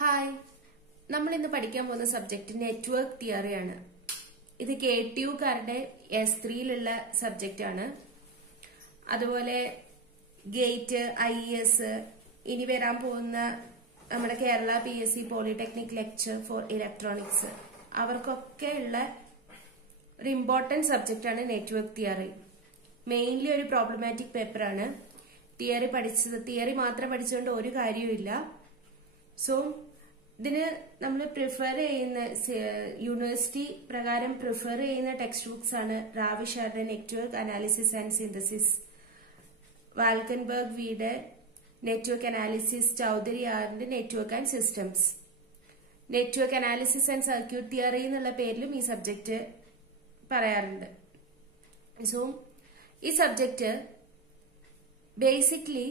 Hi, നമ്മൾ ഇന്ന് പഠിക്കാൻ പോകുന്ന സബ്ജക്ട് നെറ്റ്വർക്ക് തിയറിയാണ്. ഇത് KTUക്കാരുടെ S3യിലുള്ള സബ്ജക്റ്റ് ആണ്. അതുപോലെ ഗേറ്റ്, IES, ഇനി വരാൻ പോകുന്ന നമ്മുടെ Kerala PSC polytechnic lecturer for electronics, അവർക്കൊക്കെ ഉള്ള ഒരു ഇമ്പോർട്ടന്റ് സബ്ജക്റ്റ് ആണ് നെറ്റ്വർക്ക് തിയറി. മെയിൻലി ഒരു പ്രോബ്ലമാറ്റിക് പേപ്പറാണ്. തിയറി മാത്രം പഠിച്ചുകൊണ്ട് ഒരു കാര്യവുമില്ല. സോ ഇതിന് നമ്മൾ പ്രിഫർ ചെയ്യുന്ന യൂണിവേഴ്സിറ്റി പ്രകാരം പ്രിഫർ ചെയ്യുന്ന ടെക്സ്റ്റ് ബുക്സ് ആണ് റാവിഷാരുടെ network analysis and synthesis, Valkenburg വീയുടെ നെറ്റ്വർക്ക് അനാലിസിസ്, ചൌധരി ആറിന്റെ network and systems. Network analysis and circuit theory എന്നുള്ള പേരിലും ഈ സബ്ജക്ട് പറയാറുണ്ട്. സോ ഈ സബ്ജക്ട് ബേസിക്കലി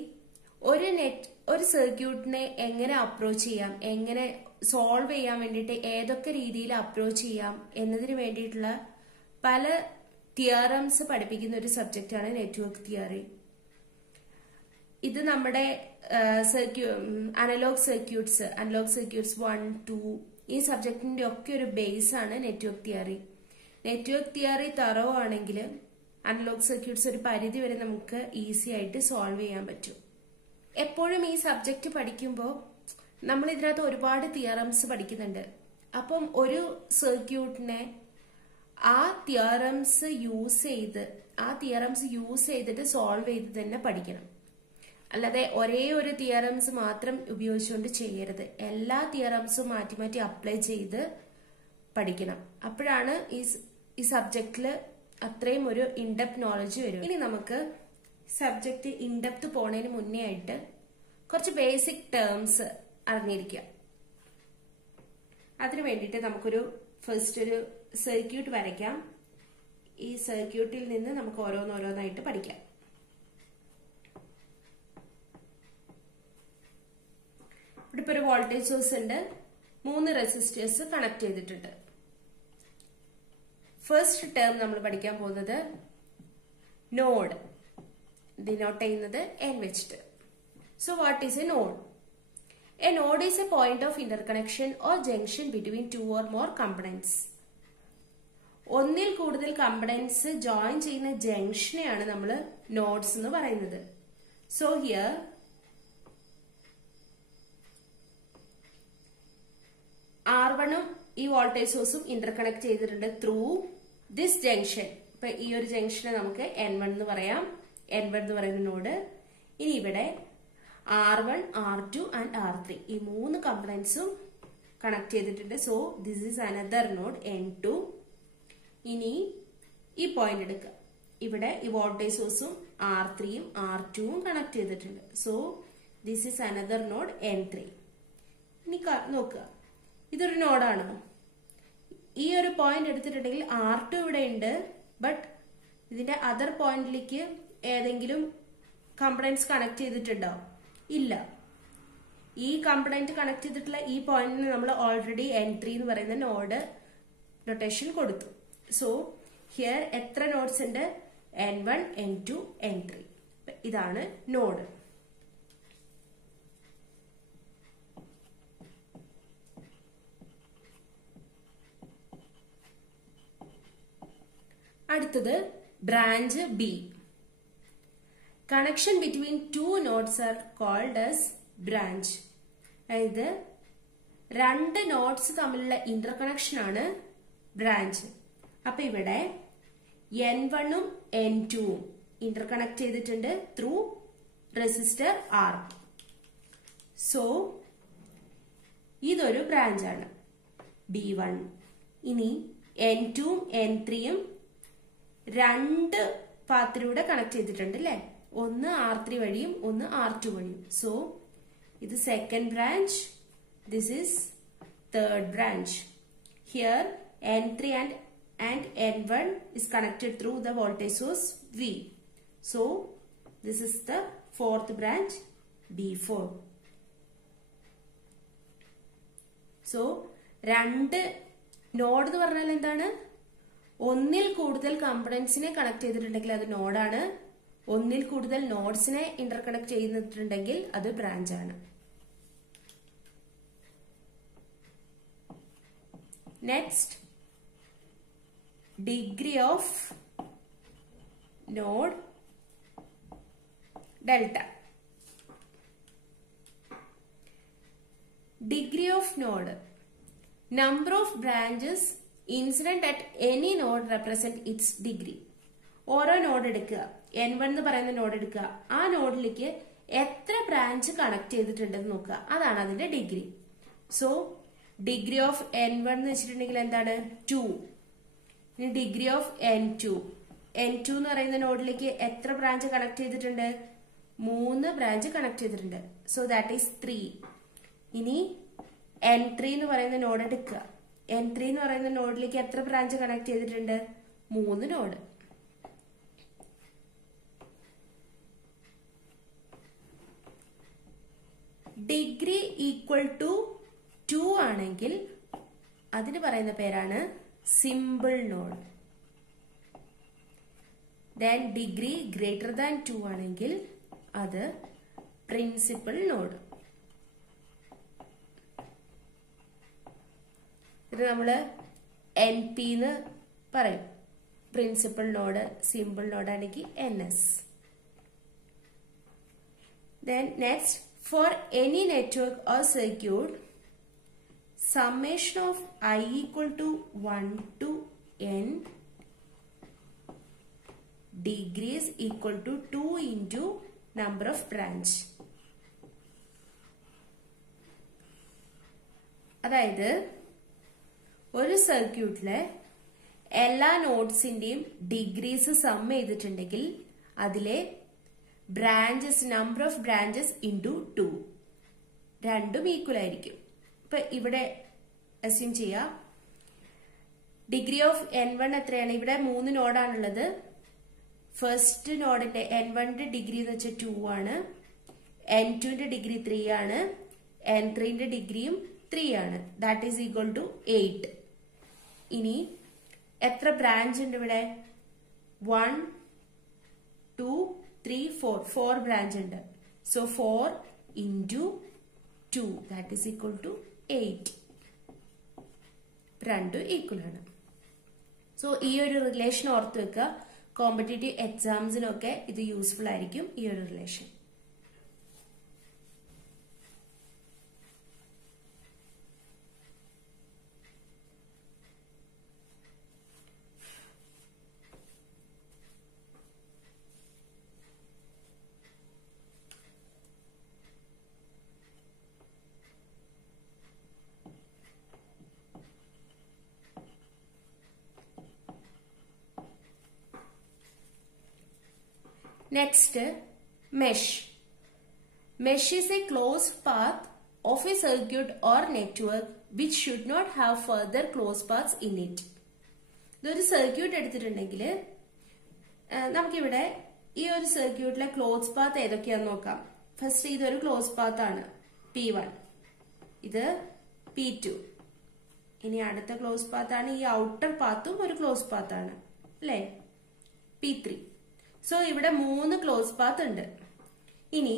ഒരു സർക്യൂട്ടിനെ എങ്ങനെ അപ്രോച്ച് ചെയ്യാം, എങ്ങനെ സോൾവ് ചെയ്യാൻ വേണ്ടിയിട്ട് ഏതൊക്കെ രീതിയിൽ അപ്രോച്ച് ചെയ്യാം എന്നതിന് വേണ്ടിയിട്ടുള്ള പല തിയറംസ് പഠിപ്പിക്കുന്ന ഒരു സബ്ജക്റ്റാണ് നെറ്റ്വർക്ക് തിയറി. ഇത് നമ്മുടെ അനലോഗ് സർക്യൂട്ട്സ് 1, 2 ഈ സബ്ജക്റ്റിന്റെ ഒക്കെ ഒരു ബേസ് ആണ് network theory. Network theory thorough ആണെങ്കിൽ അനലോഗ് സർക്യൂട്ട്സ് ഒരു പരിധി വരെ നമുക്ക് ഈസി ആയിട്ട് സോൾവ് ചെയ്യാൻ പറ്റും. എപ്പോഴും ഈ സബ്ജക്ട് പഠിക്കുമ്പോൾ നമ്മൾ ഇതിനകത്ത് ഒരുപാട് തിയറംസ് പഠിക്കുന്നുണ്ട്. അപ്പം ഒരു സർക്യൂട്ടിനെ ആ തിയറംസ് യൂസ് ചെയ്തിട്ട് സോൾവ് ചെയ്ത് തന്നെ പഠിക്കണം. അല്ലാതെ ഒരേ ഒരു തിയറംസ് മാത്രം ഉപയോഗിച്ചുകൊണ്ട് ചെയ്യരുത്. എല്ലാ തിയറംസും മാറ്റി മാറ്റി അപ്ലൈ ചെയ്ത് പഠിക്കണം. അപ്പോഴാണ് ഈ സബ്ജക്റ്റില് അത്രയും ഒരു ഇൻഡെപ്ത് നോളജ് വരും. ഇനി നമുക്ക് സബ്ജക്ട് ഇൻഡെപ്ത് പോണതിന് മുന്നേ ആയിട്ട് കുറച്ച് ബേസിക് ടേംസ് അറിഞ്ഞിരിക്കുക. അതിനു വേണ്ടിയിട്ട് നമുക്കൊരു ഫസ്റ്റ് ഒരു സർക്യൂട്ട് വരയ്ക്കാം. ഈ സർക്യൂട്ടിൽ നിന്ന് നമുക്ക് ഓരോന്നോരോന്നായിട്ട് പഠിക്കാം. ഇവിടെ ഇപ്പൊ ഒരു വോൾട്ടേജ് സോഴ്സ് ഉണ്ട്, 3 റെസിസ്റ്റേഴ്സ് കണക്ട് ചെയ്തിട്ടുണ്ട്. ഫസ്റ്റ് ടേം നമ്മൾ പഠിക്കാൻ പോകുന്നത് നോഡ്, ഡിനോട്ട് ചെയ്യുന്നത് n വെച്ചിട്ട്. So what is A node? A node is A point of interconnection or junction between 2 or more components. ഒന്നിൽ കൂടുതൽ കമ്പണന്റ്സ് ജോയിൻ ചെയ്യുന്ന ജംഗ്ഷനെയാണ് നമ്മൾ നോഡ്സ് എന്ന് പറയുന്നത്. സോ ഹിയർ R1ഉം ഈ വോൾട്ടേജ് സോഴ്സും ഇന്റർകണക്ട് ചെയ്തിട്ടുണ്ട് ത്രൂ ദിസ് ജംഗ്ഷൻ. ഇപ്പൊ ഈ ഒരു ജംഗ്ഷനെ നമുക്ക് N1 എന്ന് പറയാം. N1 എന്ന് പറയുന്ന നോഡ്. ഇനി ഇവിടെ R1, R2 ആൻഡ് R3 ഈ 3 കമ്പണന്റ്സും കണക്ട് ചെയ്തിട്ടുണ്ട്. So this is another node N2. ഇനി ഈ പോയിന്റ് എടുക്കുക. ഇവിടെ ഈ വോൾട്ടേജ് സോഴ്സും R3യും R2ഉം കണക്ട് ചെയ്തിട്ടുണ്ട്. So this is another node N3. ഇനി നോക്കുക, ഇതൊരു നോഡാണോ? ഈ ഒരു പോയിന്റ് എടുത്തിട്ടുണ്ടെങ്കിൽ R2 ഇവിടെ ഉണ്ട്, ബട്ട് ഇതിന്റെ അതർ പോയിന്റിലേക്ക് ഏതെങ്കിലും കമ്പണന്റ്സ് കണക്ട് ചെയ്തിട്ടുണ്ടോ? ഇല്ല. ഈ കമ്പണന്റ് കണക്ട് ചെയ്തിട്ടുള്ള ഈ പോയിന്റിന് നമ്മൾ ഓൾറെഡി N3 എന്ന് പറയുന്ന നോഡ് നൊട്ടേഷൻ കൊടുത്തു. സോ ഹിയർ എത്ര നോഡ്സ് ഉണ്ട്? N1, N2, N3. ഇതാണ് നോഡ്. അടുത്തത് branch B. Connection between 2 nodes are called as branch. അതായത് 2 നോഡ്സ് തമ്മിലുള്ള ഇന്റർകണക്ഷൻ ആണ് ബ്രാഞ്ച്. അപ്പൊ ഇവിടെ N1ഉം N2ഉം ഇന്റർകണക്ട് ചെയ്തിട്ടുണ്ട് ത്രൂ റെസിസ്റ്റർ R. സോ ഇതൊരു ബ്രാഞ്ചാണ് B1. ഇനി N2ഉം N3യും 2 പാത്തിലൂടെ കണക്ട് ചെയ്തിട്ടുണ്ട് അല്ലെ? ഒന്ന് R3 വഴിയും ഒന്ന് R2 വഴിയും. സോ ഇത് second branch, this is third branch. Here N3 and N1 is connected through the voltage source V. So this is the fourth branch B4. So 2 node എന്ന് പറഞ്ഞാൽ എന്താണ്? ഒന്നിൽ കൂടുതൽ കമ്പണന്റ്സിനെ കണക്ട് ചെയ്തിട്ടുണ്ടെങ്കിൽ അത് നോഡാണ്. ഒന്നിൽ കൂടുതൽ നോഡ്സിനെ ഇന്റർകണക്ട് ചെയ്തിട്ടുണ്ടെങ്കിൽ അത് ബ്രാഞ്ച് ആണ്. Next degree of node delta. Degree of node, number of branches incident at any node represent it's degree. ഓരോ നോഡ് എടുക്കുക, N1 എന്ന് പറയുന്ന നോഡ് എടുക്കുക, ആ നോഡിലേക്ക് എത്ര ബ്രാഞ്ച് കണക്ട് ചെയ്തിട്ടുണ്ടെന്ന് നോക്കുക, അതാണ് അതിന്റെ degree. So degree of N1 എന്ന് വെച്ചിട്ടുണ്ടെങ്കിൽ എന്താണ് 2. ഇനി ഡിഗ്രി ഓഫ് N2 എന്ന് പറയുന്ന നോഡിലേക്ക് എത്ര ബ്രാഞ്ച് കണക്ട് ചെയ്തിട്ടുണ്ട്? 3 ബ്രാഞ്ച് കണക്ട് ചെയ്തിട്ടുണ്ട്. So that is 3. ഇനി N3 എന്ന് പറയുന്ന നോഡ് എടുക്കുക, N3 എന്ന് പറയുന്ന നോഡിലേക്ക് എത്ര ബ്രാഞ്ച് കണക്ട് ചെയ്തിട്ടുണ്ട്? 3 നോഡ്. ഡിഗ്രി ഈക്വൽ ടു 2 ആണെങ്കിൽ അതിന് പറയുന്ന പേരാണ് simple node. Then degree greater than 2 ആണെങ്കിൽ അത് പ്രിൻസിപ്പൽ നോഡ്. ഇത് നമ്മള് NP എന്ന് പറയും. പ്രിൻസിപ്പൽ നോഡ്, സിമ്പിൾ നോഡ് ആണെങ്കിൽ NS. Then next, for any network or circuit, summation of I equal to 1 to N degrees equal to 2 into number of branch. അതായത് ഒരു സർക്യൂട്ടിലെ എല്ലാ നോഡ്സിന്റെയും ഡിഗ്രീസ് സം ചെയ്തിട്ടുണ്ടെങ്കിൽ അതിലെ branches, number of branches into 2 രണ്ടും equal ആയിരിക്കും. ഇപ്പൊ ഇവിടെ അസ്യൂം ചെയ്യാം ഡിഗ്രി ഓഫ് N1 എത്രയാണ്? ഇവിടെ 3 നോഡാണുള്ളത്. ഫസ്റ്റ് നോഡിന്റെ N1ന്റെ ഡിഗ്രി എന്ന് വെച്ചാൽ 2 ആണ്, N2ന്റെ ഡിഗ്രി 3 ആണ്, N3ന്റെ ഡിഗ്രിയും 3 ആണ്. That is equal to 8. ഇനി എത്ര ബ്രാഞ്ച് ഉണ്ട് ഇവിടെ? 1 2 3 4 ബ്രാഞ്ച് ഉണ്ട്. So 4 into 2 that is equal to 8. രണ്ടും ഈക്വൽ ആണ്. സോ ഈ ഒരു റിലേഷൻ ഓർത്ത് വെക്കുക. കോമ്പറ്റേറ്റീവ് എക്സാംസിനൊക്കെ ഇത് യൂസ്ഫുൾ ആയിരിക്കും ഈ ഒരു relation. Next, mesh. Mesh is a closed path of a circuit or network which should not have further closed paths in it. ഇതൊരു സർക്യൂട്ട് എടുത്തിട്ടുണ്ടെങ്കിൽ നമുക്കിവിടെ ഈ ഒരു സർക്യൂട്ടിലെ ക്ലോസ് പാത്ത് ഏതൊക്കെയാന്ന് നോക്കാം. ഫസ്റ്റ് ഇതൊരു ക്ലോസ് പാത്ത് ആണ് P1, ഇത് P2. ഇനി അടുത്ത ക്ലോസ് പാത്ത് ആണ് ഈ ഔട്ടർ പാത്തും ഒരു ക്ലോസ് പാത്ത് ആണ് അല്ലേ, P3. സോ ഇവിടെ 3 ക്ലോസ് പാത്ത് ഉണ്ട്. ഇനി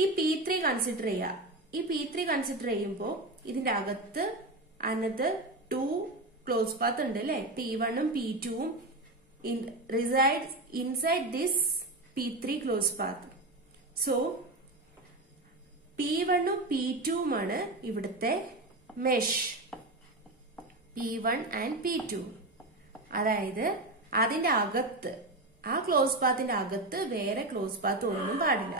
ഈ P3 കൺസിഡർ ചെയ്യുക. ഈ P3 കൺസിഡർ ചെയ്യുമ്പോൾ ഇതിന്റെ അകത്ത് അനദർ 2 ക്ലോസ് പാത്ത് ഉണ്ട് അല്ലെ, P1ഉം P2ഉം resides inside this P3 close path. So P1ഉം P2ഉമാണ് ഇവിടുത്തെ മെഷ്, P1 and P2. അതായത് അതിന്റെ അകത്ത്, ആ ക്ലോസ് പാത്തിന്റെ അകത്ത് വേറെ ക്ലോസ് പാത്ത് ഒന്നും പാടില്ല.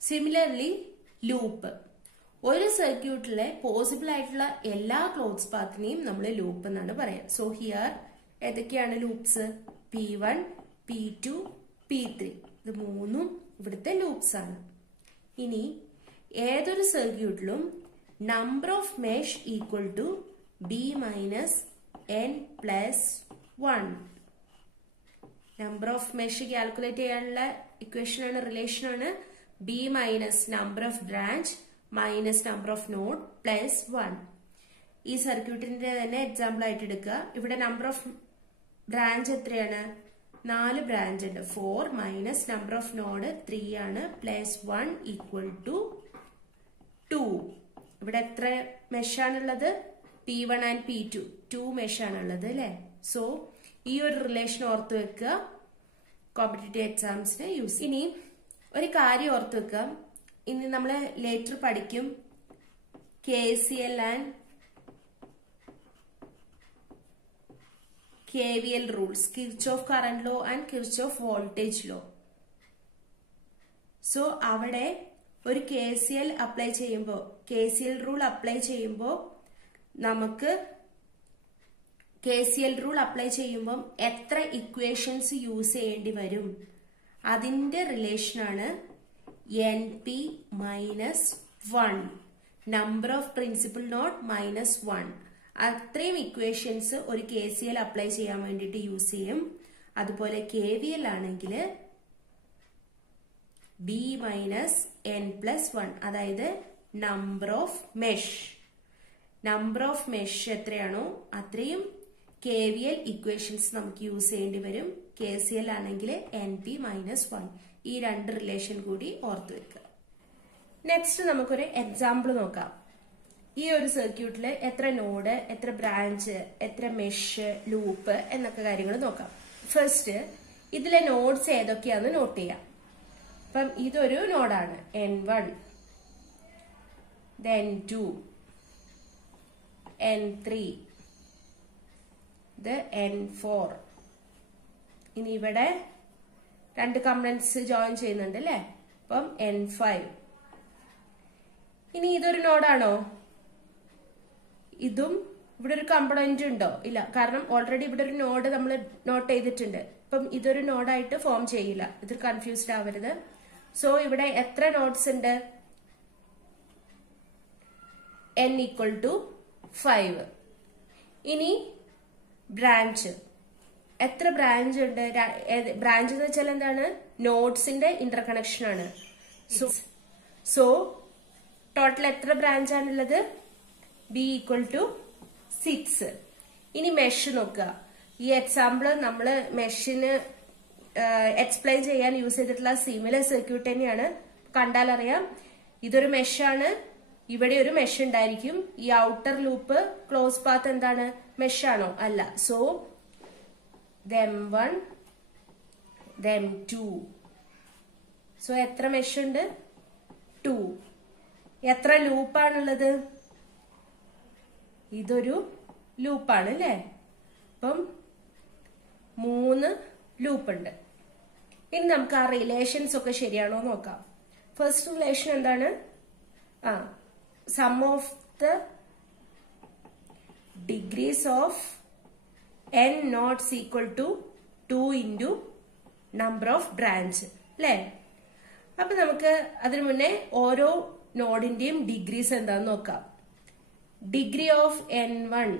സിമിലർലി ലൂപ്പ്, ഒരു സർക്യൂട്ടിലെ പോസിബിൾ ആയിട്ടുള്ള എല്ലാ ക്ലോസ് പാത്തിനെയും നമ്മൾ ലൂപ്പ് എന്നാണ് പറയാം. സോ ഹിയർ ഏതൊക്കെയാണ് ലൂപ്സ്? P1, P2, P3. ഇത് 3ഉം ഇവിടുത്തെ ലൂപ്സ് ആണ്. ഇനി ഏതൊരു സർക്യൂട്ടിലും number of mesh equal to B minus N plus 1. Number of mesh calculate ചെയ്യാനുള്ള ഇക്വേഷൻ ആണ്, റിലേഷൻ ആണ് B minus number of branch minus number of node plus 1. ഈ സർക്യൂട്ടിന്റെ തന്നെ എക്സാമ്പിൾ ആയിട്ട് എടുക്കുക. ഇവിടെ നമ്പർ ഓഫ് ബ്രാഞ്ച് എത്രയാണ്? 4 ബ്രാഞ്ച് ഉണ്ട്. 4 മൈനസ് നമ്പർ ഓഫ് നോഡ് 3 ആണ്, പ്ലസ് 1 ഈക്വൽ ടു 2. ഇവിടെ എത്ര മെഷാണുള്ളത്? P1 ആൻഡ് P2 2 മെഷാണുള്ളത് അല്ലെ. സോ ഈ ഒരു റിലേഷൻ ഓർത്ത് വെക്കുക, കോമ്പറ്റേറ്റീവ് എക്സാംസിന് യൂസ്. ഇനി ഒരു കാര്യം ഓർത്ത് വെക്കാം, ഇനി നമ്മള് ലേറ്റർ പഠിക്കും KCL and KVL rules, Kirchhoff current law and Kirchhoff voltage law. So അവിടെ ഒരു KCL അപ്ലൈ ചെയ്യുമ്പോൾ, KCL റൂൾ അപ്ലൈ ചെയ്യുമ്പോൾ നമുക്ക് KCL റൂൾ അപ്ലൈ ചെയ്യുമ്പോൾ എത്ര ഇക്വേഷൻസ് യൂസ് ചെയ്യേണ്ടി വരും, അതിന്റെ റിലേഷനാണ് NP minus 1, number of principal node minus 1. അത്രയും ഇക്വേഷൻസ് ഒരു KCL അപ്ലൈ ചെയ്യാൻ വേണ്ടിയിട്ട് യൂസ് ചെയ്യും. അതുപോലെ KVL ആണെങ്കിൽ B മൈനസ് N പ്ലസ് 1, അതായത് number of mesh. Number of mesh എത്രയാണോ അത്രയും KVL ഇക്വേഷൻസ് നമുക്ക് യൂസ് ചെയ്യേണ്ടി വരും. KCL ആണെങ്കിൽ NP മൈനസ് 1. ഈ രണ്ട് റിലേഷൻ കൂടി ഓർത്ത് വെക്കുക. നെക്സ്റ്റ് നമുക്കൊരു എക്സാമ്പിൾ നോക്കാം. ഈ ഒരു സർക്യൂട്ടില് എത്ര നോഡ്, എത്ര ബ്രാഞ്ച്, എത്ര മെഷ്, ലൂപ്പ് എന്നൊക്കെ കാര്യങ്ങൾ നോക്കാം. ഫസ്റ്റ് ഇതിലെ നോഡ്സ് ഏതൊക്കെയാന്ന് നോട്ട് ചെയ്യാം. അപ്പം ഇതൊരു നോഡാണ്, N1, N2, N3, ഇത് N4. ഇനി ഇവിടെ രണ്ട് കമ്പണൻസ് ജോയിൻ ചെയ്യുന്നുണ്ട് അല്ലെ. അപ്പം N5. ഇനി ഇതൊരു നോഡാണോ? ഇതും ഇവിടെ ഒരു കമ്പണന്റ് ഉണ്ടോ? ഇല്ല, കാരണം ഓൾറെഡി ഇവിടെ ഒരു നോഡ് നമ്മൾ നോട്ട് ചെയ്തിട്ടുണ്ട്. അപ്പം ഇതൊരു നോഡായിട്ട് ഫോം ചെയ്യില്ല, ഇത് കൺഫ്യൂസ്ഡ് ആവരുത്. സോ ഇവിടെ എത്ര നോഡ്സ് ഉണ്ട്? N equal to 5. ഇനി ബ്രാഞ്ച്, എത്ര ബ്രാഞ്ച് ഉണ്ട്? ബ്രാഞ്ച് എന്ന് വെച്ചാൽ എന്താണ്? നോഡ്സിന്റെ ഇന്റർകണക്ഷൻ ആണ്. സോ ടോട്ടൽ എത്ര ബ്രാഞ്ച് ആണുള്ളത്? B equal to 6. ഇനി മെഷ് നോക്കുക. ഈ എക്സാമ്പിൾ നമ്മള് മെഷിന് എക്സ്പ്ലെയിൻ ചെയ്യാൻ യൂസ് ചെയ്തിട്ടുള്ള സിമിലർ സർക്യൂട്ട് തന്നെയാണ്. കണ്ടാൽ അറിയാം ഇതൊരു മെഷാണ്, ഇവിടെ ഒരു മെഷ് ഉണ്ടായിരിക്കും. ഈ ഔട്ടർ ലൂപ്പ് ക്ലോസ് പാത്ത് എന്താണ്? മെഷ് ആണോ? അല്ല. So M1, M2. സോ എത്ര മെഷ് ഉണ്ട്? 2. എത്ര ലൂപ്പാണുള്ളത്? ഇതൊരു ലൂപ്പാണ് അല്ലേ. അപ്പം 3 ലൂപ്പ് ഉണ്ട്. ഇനി നമുക്ക് ആ റിലേഷൻസ് ഒക്കെ ശരിയാണോ നോക്കാം. ഫസ്റ്റ് റിലേഷൻ എന്താണ്? Sum of the degrees of N nodes equal to 2 into number of branch അല്ലേ. അപ്പൊ നമുക്ക് അതിനു മുന്നേ ഓരോ നോഡിന്റെയും ഡിഗ്രീസ് എന്താന്ന് നോക്കാം. ഡിഗ്രി ഓഫ് N1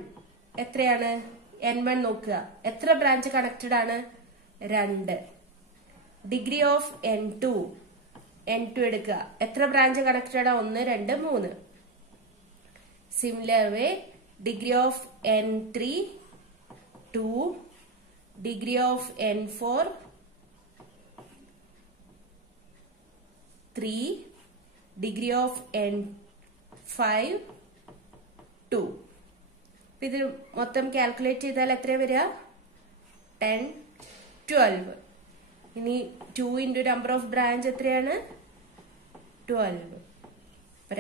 എത്രയാണ്? N1 നോക്കുക, എത്ര ബ്രാഞ്ച് കണക്റ്റഡ് ആണ്? 2. ഡിഗ്രി ഓഫ് N2 എടുക്കുക, എത്ര ബ്രാഞ്ച് കണക്റ്റഡ് ആണ്? 1, 2, 3. Similar way degree of N3 2, degree of N4 3, degree of N5 2. ഇത് മൊത്തം കാൽക്കുലേറ്റ് ചെയ്താൽ എത്ര വരിക? 10, 12. ഇനി 2 ഇൻറ്റു നമ്പർ ഓഫ് ബ്രാഞ്ച് എത്രയാണ്? 12.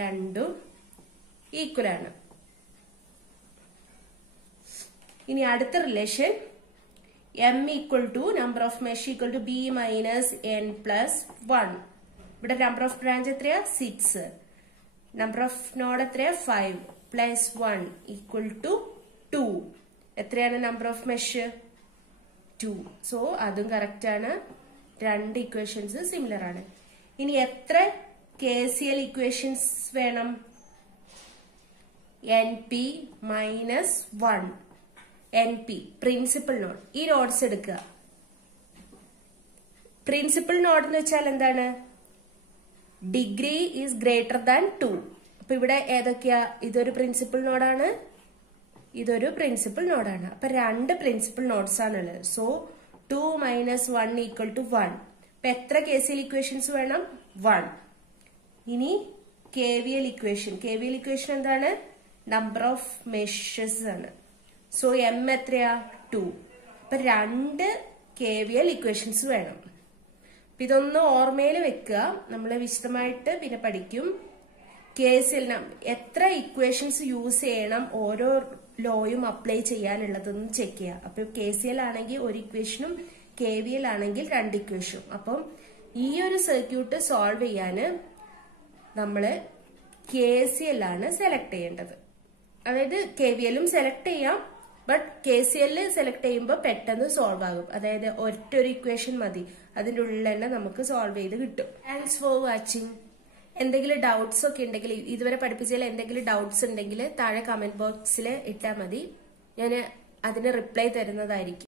രണ്ടും ഈക്വൽ ആണ്. ഇനി അടുത്ത relation M equal to number of mesh equal to B minus N plus 1. ഇവിടെ നമ്പർ ഓഫ് ബ്രാഞ്ച് എത്രയാ? 6. നമ്പർ ഓഫ് നോഡ് എത്രയാ? 5 പ്ലസ് 1 ഈക്വൽ ടു 2. എത്രയാണ് നമ്പർ ഓഫ് മെഷ്? 2. സോ അതും കറക്റ്റ് ആണ്. രണ്ട് ഇക്വേഷൻസ് സിമിലർ ആണ്. ഇനി എത്ര KCL ഇക്വേഷൻസ് വേണം? NP minus 1. NP principal node. ഈ നോഡ്സ് എടുക്കുക. പ്രിൻസിപ്പൽ നോഡ് എന്ന് വെച്ചാൽ എന്താണ്? Degree is greater than 2. അപ്പൊ ഇവിടെ ഏതൊക്കെയാ? ഇതൊരു പ്രിൻസിപ്പൽ നോഡാണ്, ഇതൊരു പ്രിൻസിപ്പൽ നോഡാണ്. അപ്പൊ 2 പ്രിൻസിപ്പൽ നോഡ്സ് ആണുള്ളത്. So 2 minus 1 equal to 1. അപ്പൊ എത്ര KCL ഇക്വേഷൻസ് വേണം? 1. ഇനി KVL ഇക്വേഷൻ. KVL ഇക്വേഷൻ എന്താണ്? നമ്പർ ഓഫ് മെഷേഴ്സ് ആണ്. സോ M എത്രയാ? 2. അപ്പൊ 2 KVL ഇക്വേഷൻസ് വേണം. ഇതൊന്ന് ഓർമ്മയിൽ വെക്കുക. നമ്മൾ വിശദമായിട്ട് പിന്നെ പഠിക്കും. KCL എത്ര ഇക്വേഷൻസ് യൂസ് ചെയ്യണം, ഓരോ ലോയും അപ്ലൈ ചെയ്യാനുള്ളതെന്ന് ചെക്ക് ചെയ്യുക. അപ്പൊ KCL ആണെങ്കിൽ ഒരു ഇക്വേഷനും KVL ആണെങ്കിൽ 2 ഇക്വേഷനും. അപ്പം ഈ ഒരു സർക്യൂട്ട് സോൾവ് ചെയ്യാന് നമ്മള് KCL ആണ് സെലക്ട് ചെയ്യേണ്ടത്. അതായത് KVLും സെലക്ട് ചെയ്യാം, ബട്ട് KCL സെലക്ട് ചെയ്യുമ്പോൾ പെട്ടെന്ന് സോൾവ് ആകും. അതായത് ഒറ്റൊരു ഇക്വേഷൻ മതി, അതിൻ്റെ ഉള്ളിൽ തന്നെ നമുക്ക് സോൾവ് ചെയ്ത് കിട്ടും. Thanks for watching. എന്തെങ്കിലും ഡൗട്ട്സ് ഒക്കെ ഉണ്ടെങ്കിൽ, ഇതുവരെ പഠിപ്പിച്ചതിൽ എന്തെങ്കിലും ഡൗട്ട്സ് ഉണ്ടെങ്കിൽ താഴെ കമന്റ് ബോക്സിൽ ഇട്ടാൽ മതി. ഞാൻ അതിന് റിപ്ലൈ തരുന്നതായിരിക്കും.